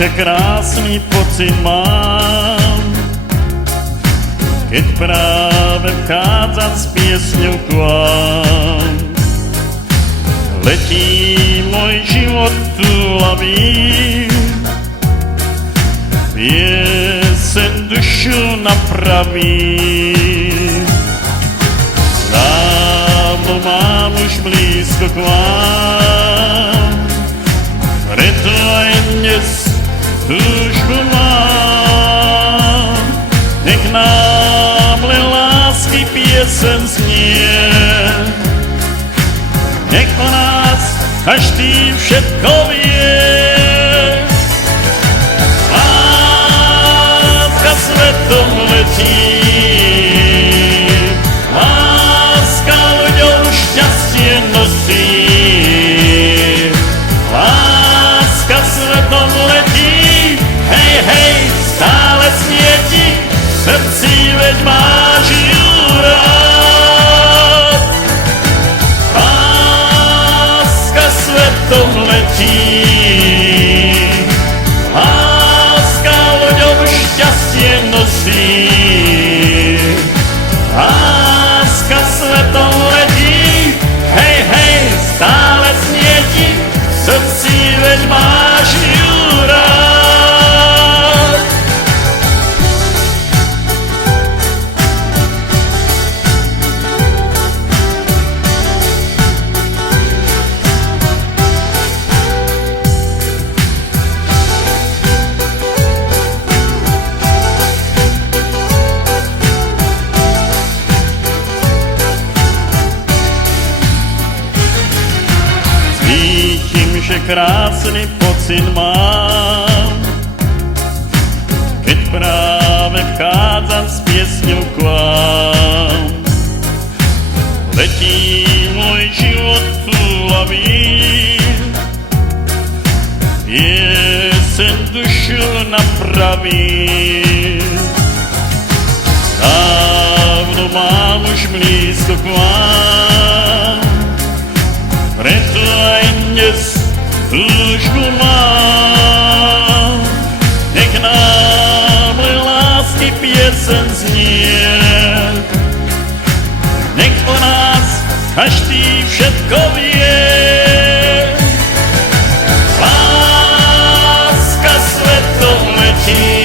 že krásny pocit mám, keď práve vchádzam s piesňou k vám. Letí môj život túlavý, pieseň dušu napraví. Dávno mám už blízko k vám, preto aj dnes túžbu mám. Nech nám len lásky piesen znie, nech o nás až ty všetko vie. Láska svetom letí, láska ľuďom šťastie nosí. Láska svetom letí, hej, hej, stále svieti, v srdci veď máš ju rád. Láska svetom letí, láska ľuďom šťastie nosí. Láska svetom letí, hej, hej, stále svieti, v srdci veď máš ju rád. Cítim, že krásny pocit mám, keď práve vchádzam s piesňou k vám. Letí môj život túlavý, pieseň dušu napraví. Dávno mám už blízko k vám, preto aj dnes túžbu mám. Nech nám len lásky piesen znie, nech o nás každý všetko vie. Láska svetom letí,